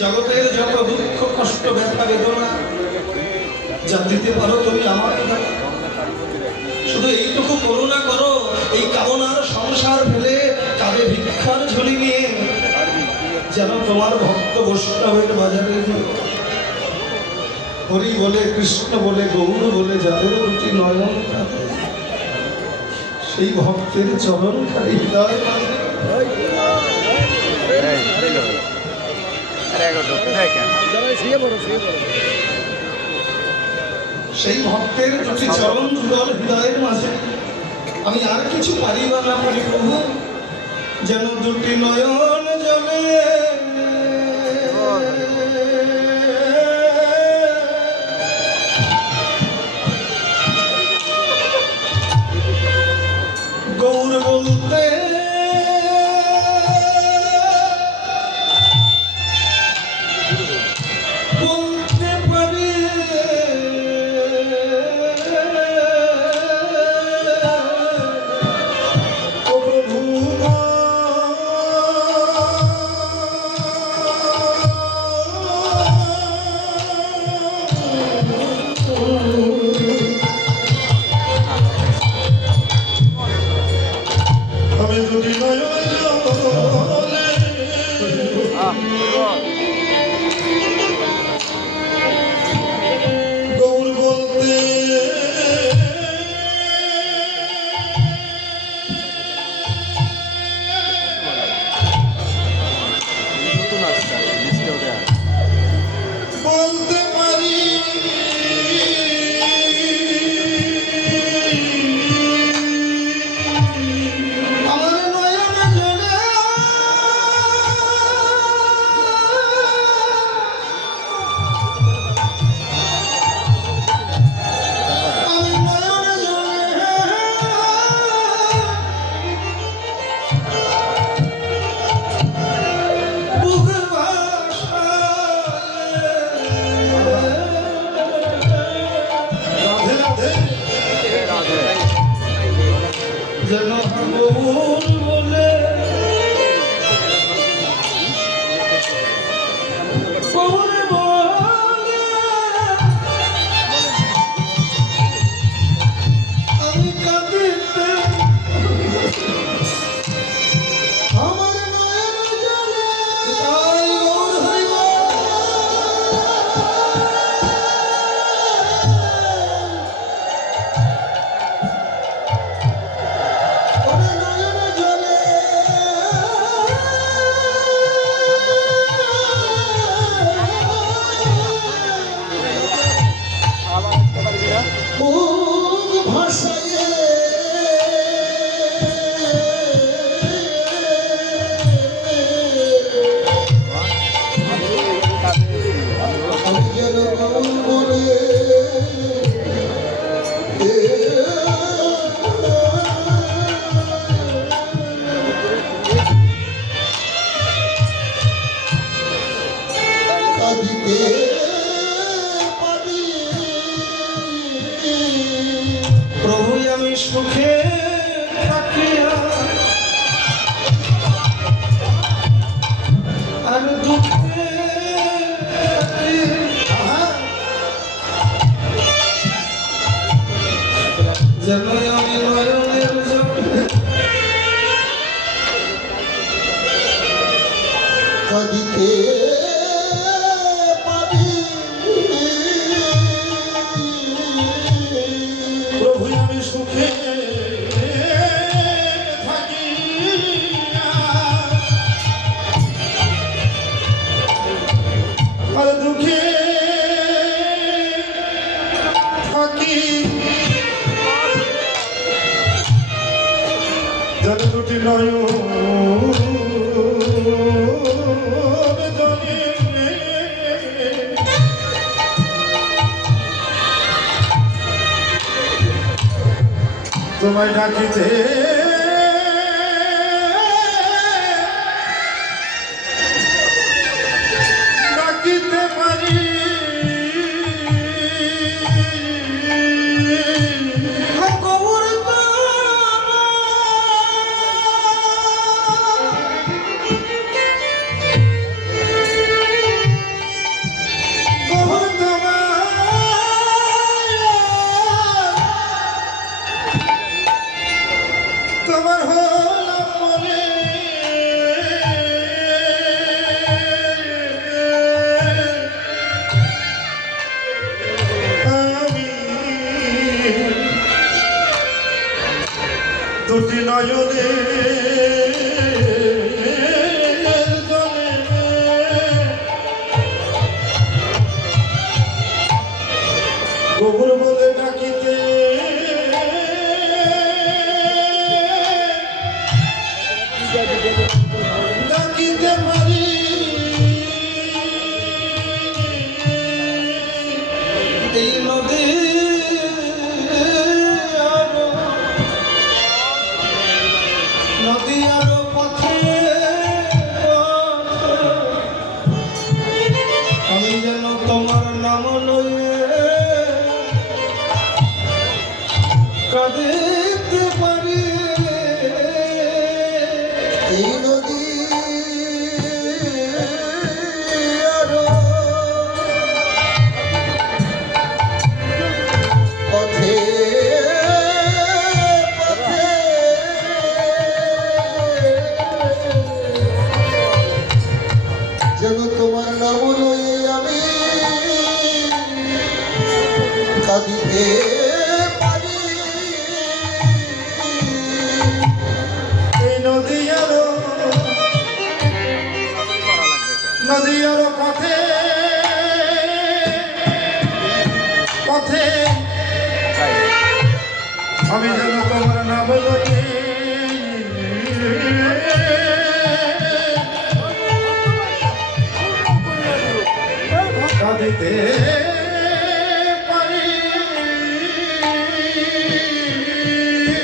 জগতের যত দুঃখ কষ্ট ব্যথা বেদনা যা দিতে পারো তুমি দাও শুধু এইটুকু করুণা করো এই কামনার সংসার ফেলে কাঁধে ভিক্ষার ঝুলি নিয়ে যেন তোমার ভক্ত বৈষ্ণবের বাজারে হরি বলে কৃষ্ণ বলে গৌর বলে যাদের দুটি নয়ন সেই ভক্তের চরণ খালি হৃদয় সেই ভক্তের দুটি চরণ যুগল হৃদয়ের মাঝে আমি আর কিছু পারিবা না পারি প্রভু? যেন দুটি নয়ন জলে গৌর বলতে আমি দুটি পারি প্রভু আমি সুখে তোমায় ডাকিতে গোবর বলে ডাকিতে।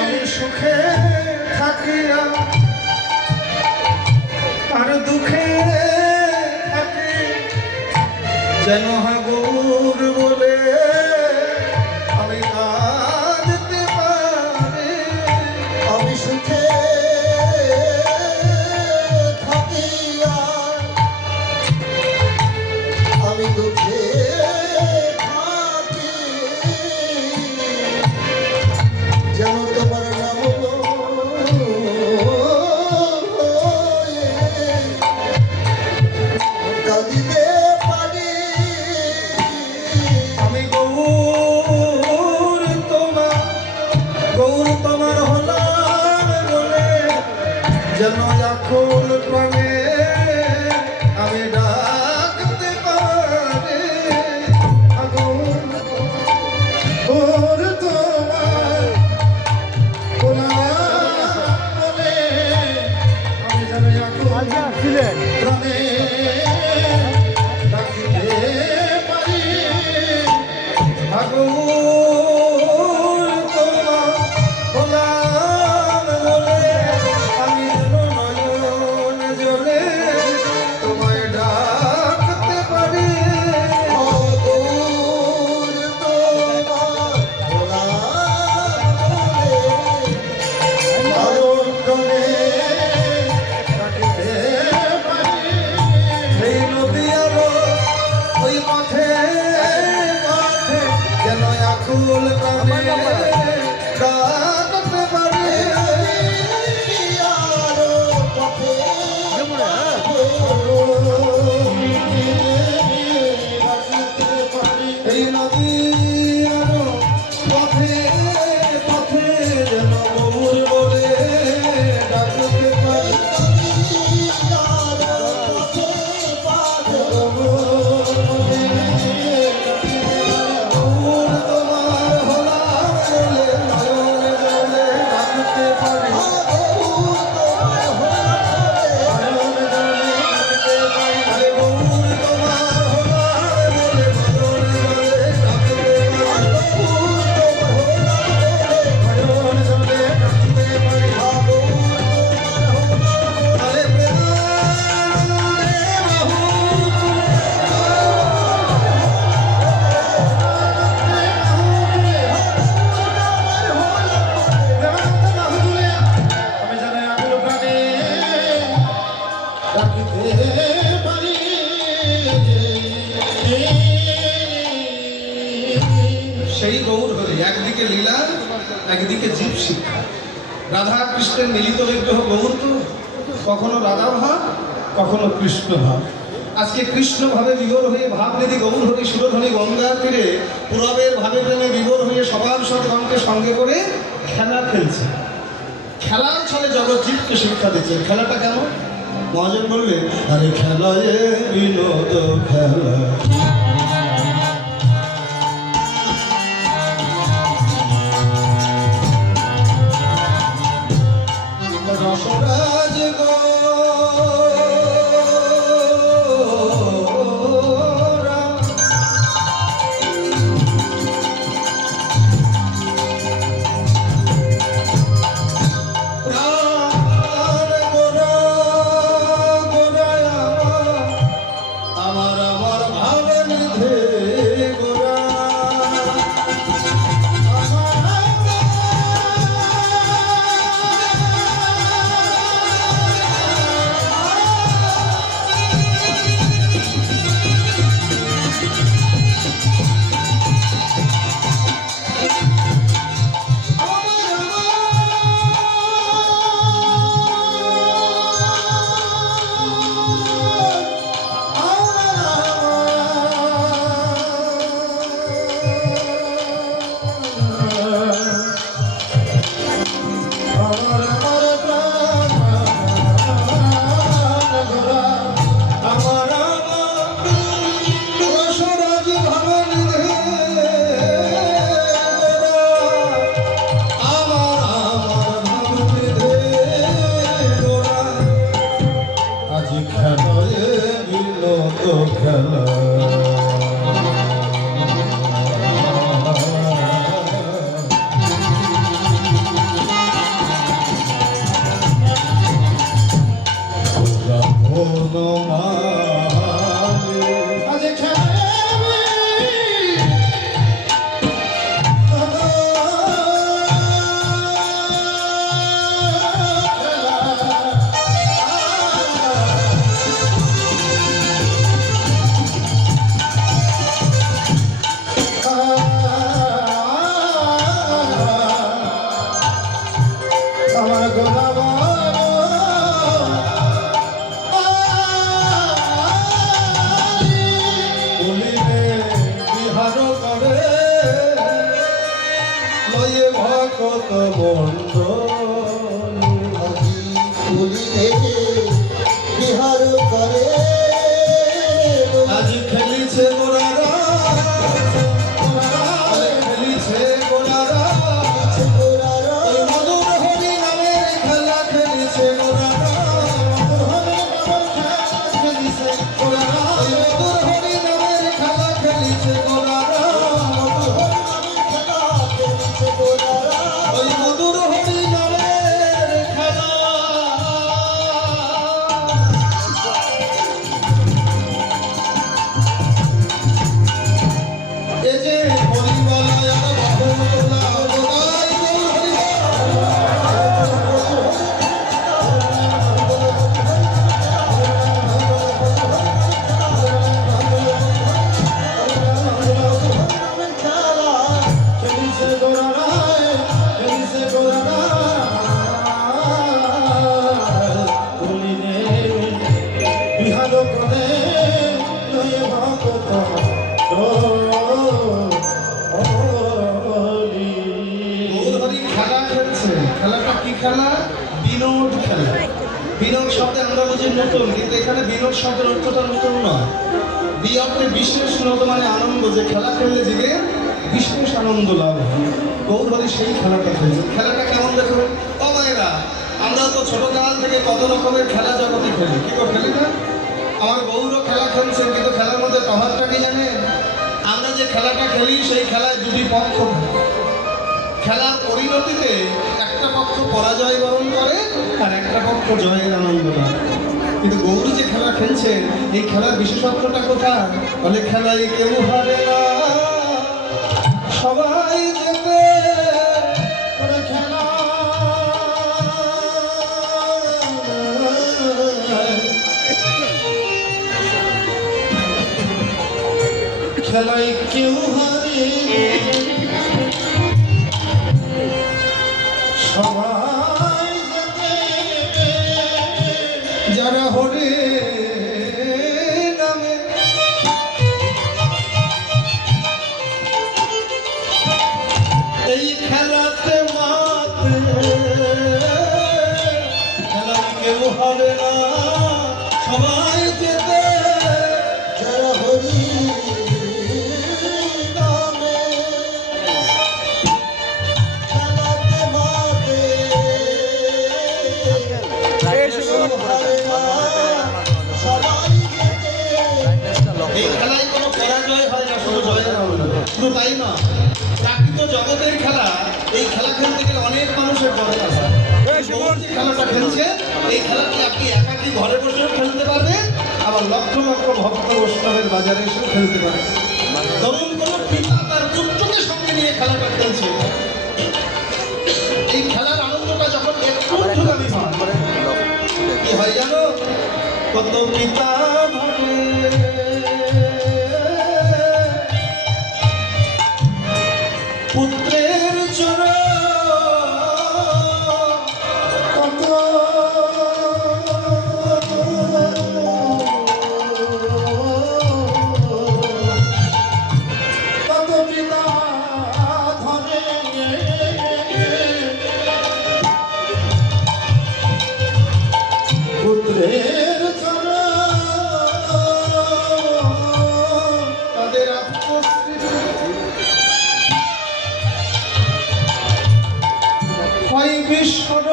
আমি সুখে থাকি না দুঃখে যেন হয় কখনো কৃষ্ণভাব আজকে কৃষ্ণভাবে বিভোর হয়ে ভাব ভাবনিধি গৌর হয়ে সুরধনী গঙ্গার তীরে পুরবের ভাবে প্রেমে বিভোর হয়ে সবার সদগণকে সঙ্গে করে খেলা খেলছে। খেলার ছলে জগজ্জীবকে শিক্ষা দিচ্ছে। খেলাটা কেমন? মহাজন বললেন, আরে খেলায় বিনোদ খেলা। শব্দে নতুন কিন্তু এখানে বিনোদ শব্দের অর্থটা নতুন নয়। বি অর্থে বিশেষ নদ মানে আনন্দ, যে খেলা খেললে দিকে বিশেষ আনন্দ লাভ হয়। সেই খেলাটা খেলছে। খেলাটা কেমন দেখো? ও মায়েরা, আমরা তো ছোটকাল থেকে কত রকমের খেলা জগতে খেলি। কি করে খেলি না? আমার গৌর খেলা খেলছেন কিন্তু খেলার মধ্যে তফাৎটা কি জানে? আমরা যে খেলাটা খেলি, সেই খেলায় দুটি পক্ষ খেলার পরিণতিতে একটা পক্ষ পরাজয় বরণ করে আর একটা পক্ষ জয়ের আনন্দ পায় কিন্তু গৌরী যে খেলা খেলছেন, এই খেলার বিশেষত্বটা কোথায়? বলে খেলায় কেউ হারে সবাই যেতে খেলায় খেলাটা খেলছে। এই খেলাটি আপনি একাকি ঘরে বসেও খেলতে পারবেন, আবার লক্ষ লক্ষ ভক্ত বৈষ্ণবের বাজারে এসেও খেলতে পারবেন। ধরুন কোনো পিতা তার পুত্রকে সঙ্গে নিয়ে খেলাটা খেলছে। এই খেলার আনন্দটা যখন একটু হয় জানো? কত পিতা ফুলের ছাড়া তাদের বিশ্বর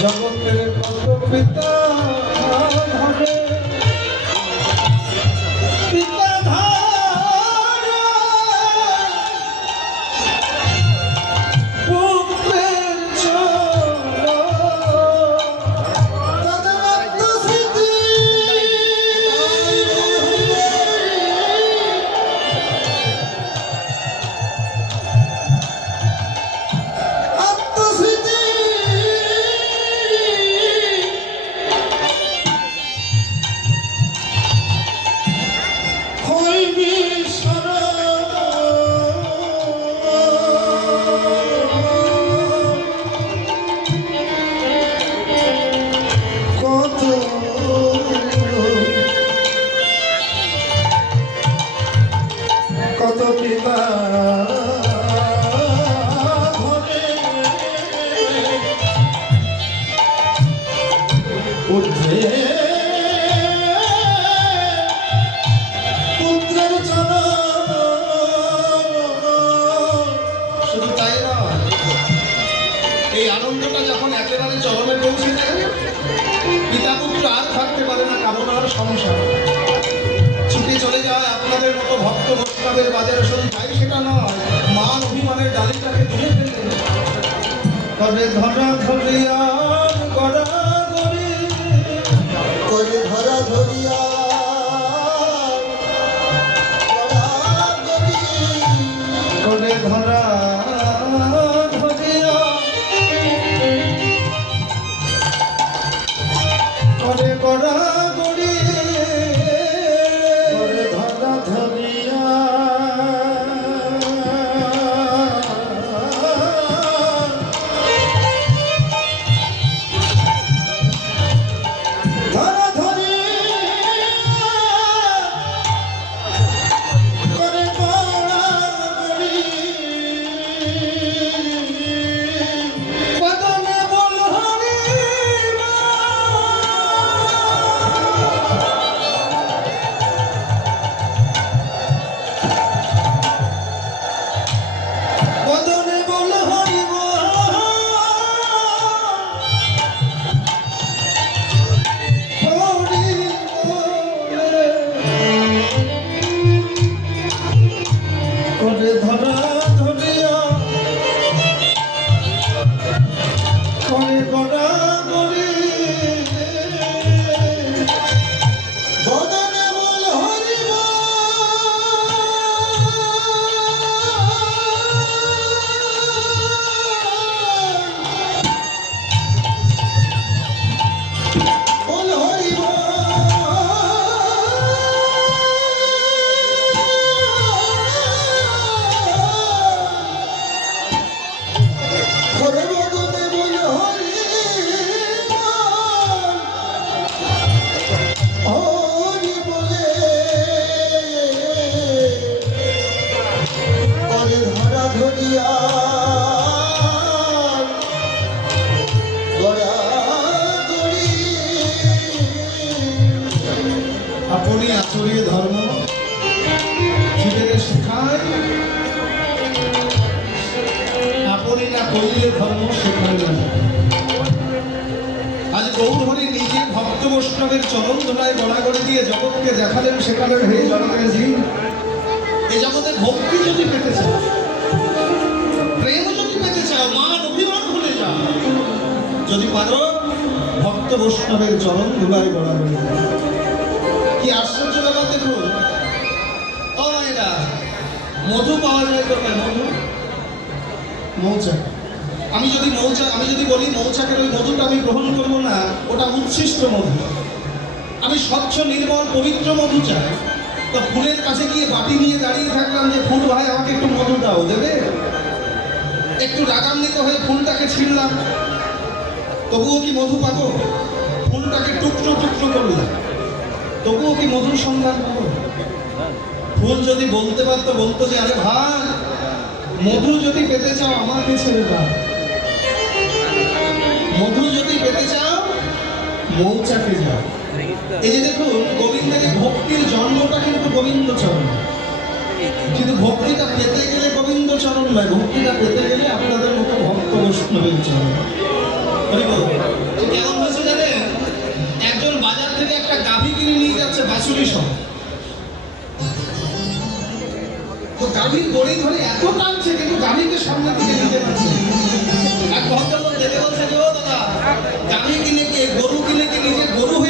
জগতের কত পিতা সংসার ছুটে চলে যায়, আপনাদের মতো ভক্ত বৈষ্ণবের বাজারে শুধু তাই সেটা নয়, মান অভিমানের ডালিটাকে তুলে ফেলে তবে ধরা ধরিয়া গড়া গড়ি করে ধরা ধরিয়া করে ধরা বৈষ্ণবের চরণ ধুলায় গড়াগড়ি দাও। কি আশ্চর্য ব্যাপার দেখুন। মধু পাওয়া যায় কোথায় মধু মৌচাক। আমি যদি মৌচাক, আমি যদি বলি মৌচাকের ওই মধুটা আমি গ্রহণ করব না, ওটা উচ্ছিষ্ট মধু। আমি স্বচ্ছ, নির্মল, পবিত্র মধু চাই। তো ফুলের কাছে গিয়ে বাটি নিয়ে দাঁড়িয়ে থাকলাম যে, ফুল ভাই, আমাকে একটু মধু দাও, দেবে? একটু রাগান্বিত হয়ে ফুলটাকে ছিঁড়লাম। তবুও কি মধু পাবো? ফুলটাকে টুকরো টুকরো করলাম তবুও কি মধুর সন্ধান পাবো ফুল যদি বলতে পারতো, বলতো যে, আরে ভাই, মধু যদি পেতে চাও আমাকে ছেড়ে দাও মধু যদি পেতে চাও মৌচাকে যাও এই যে দেখুন, গোবিন্দের ভক্তির জন্মটা কিন্তু গোবিন্দ চরণ কিন্তু ভক্তিটা পেতে গেলে গোবিন্দ চরণ নয়, ভক্তিটা পেতে গেলে আপনাদের মতো ভক্ত বৈষ্ণবের চরণ। কেমন হয়েছে বাসুরি সহ তো গাভীর গড়ি ধরে এত টানছে কিন্তু গাভীকে সামনে দিকে দাদা? গাভী কি? গরু কিনে কি? গরু